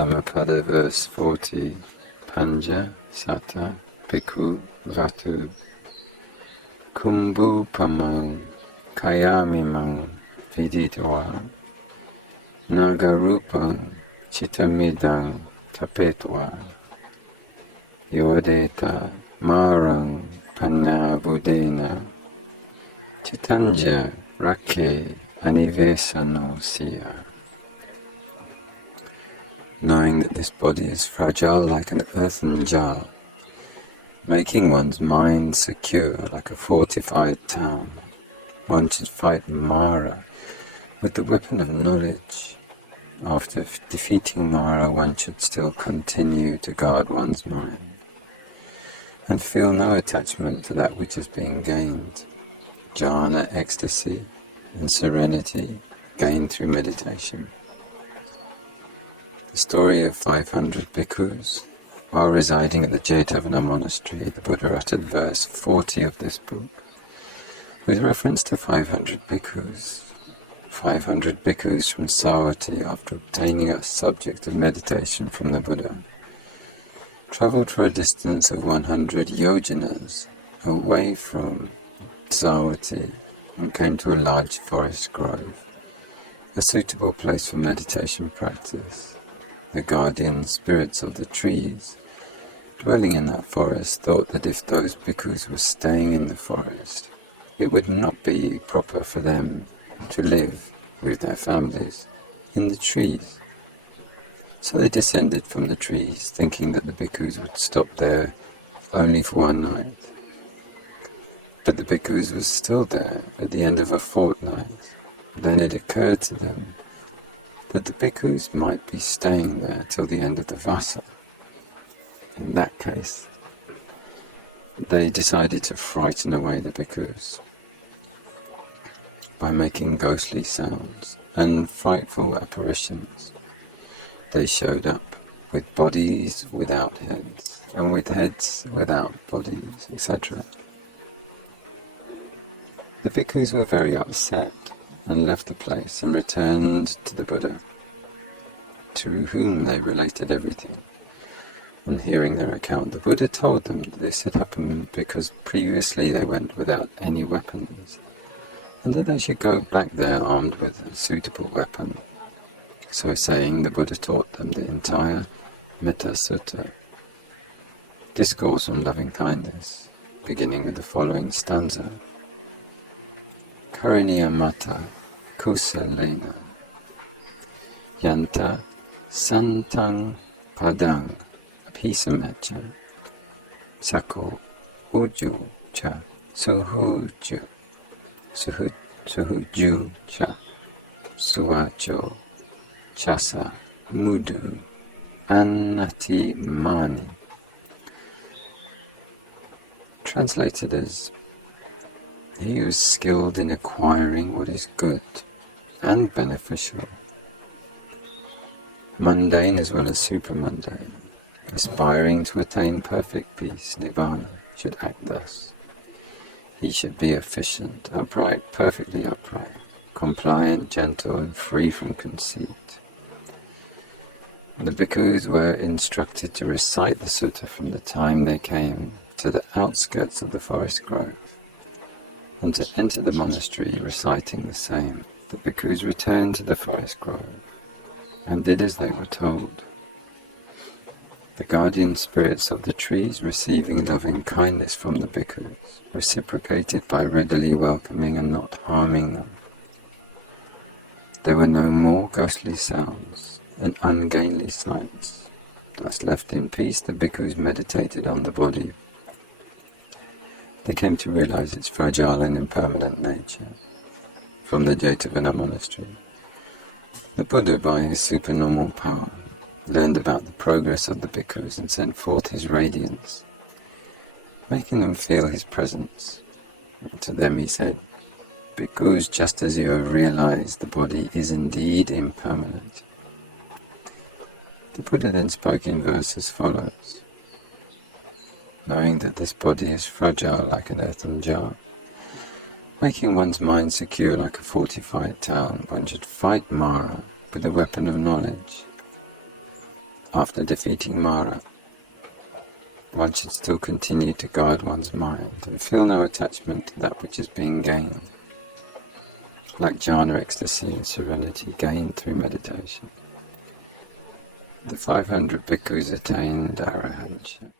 Dhammapada verse 40, Panja Sata Bhikkhu Vatu Kumbhu Pamang Kayamimang Viditva Nagarupang Chitamidang Tapetva Yodeta Marang Panyabudena Chitanja Rakhe Anivesano Siya. Knowing that this body is fragile like an earthen jar, making one's mind secure like a fortified town, one should fight Mara with the weapon of knowledge. After defeating Mara, one should still continue to guard one's mind and feel no attachment to that which is being gained. Jhana, ecstasy, and serenity gained through meditation. The story of 500 bhikkhus. While residing at the Jetavana monastery, the Buddha uttered verse 40 of this book, with reference to 500 bhikkhus. 500 bhikkhus from Savatthi, after obtaining a subject of meditation from the Buddha, travelled for a distance of 100 yojanas away from Savatthi and came to a large forest grove, a suitable place for meditation practice. The guardian spirits of the trees dwelling in that forest thought that if those bhikkhus were staying in the forest, it would not be proper for them to live with their families in the trees. So they descended from the trees, thinking that the bhikkhus would stop there only for one night. But the bhikkhus were still there at the end of a fortnight. Then it occurred to them that the bhikkhus might be staying there till the end of the vasa. In that case, they decided to frighten away the bhikkhus by making ghostly sounds and frightful apparitions. They showed up with bodies without heads, and with heads without bodies, etc. The bhikkhus were very upset and left the place and returned to the Buddha, to whom they related everything. On hearing their account, the Buddha told them that this had happened because previously they went without any weapons, and that they should go back there armed with a suitable weapon. So saying, the Buddha taught them the entire Metta Sutta, discourse on loving kindness, beginning with the following stanza: Karaniya Mata Kusalena Yanta Santang Padang Pisamecha Sako Uju Cha Suhuju Suhuju Cha Suvacho Chasa Mudu Anati Mani. Translated as, he who is skilled in acquiring what is good and beneficial, mundane as well as supramundane, aspiring to attain perfect peace, nibbana, should act thus. He should be efficient, upright, perfectly upright, compliant, gentle, and free from conceit. The bhikkhus were instructed to recite the sutta from the time they came to the outskirts of the forest grove, and to enter the monastery reciting the same. The bhikkhus returned to the forest grove and did as they were told. The guardian spirits of the trees, receiving loving kindness from the bhikkhus, reciprocated by readily welcoming and not harming them. There were no more ghostly sounds and ungainly sights. Thus left in peace, the bhikkhus meditated on the body. They came to realize its fragile and impermanent nature. From the Jetavana monastery, the Buddha, by his supernormal power, learned about the progress of the bhikkhus and sent forth his radiance, making them feel his presence. And to them he said, "Bhikkhus, just as you have realized the body is indeed impermanent." The Buddha then spoke in verse as follows: knowing that this body is fragile like an earthen jar, making one's mind secure like a fortified town, one should fight Mara with the weapon of knowledge. after defeating Mara, one should still continue to guard one's mind and feel no attachment to that which is being gained, like jhana, ecstasy and serenity gained through meditation. The 500 bhikkhus attained arahantship.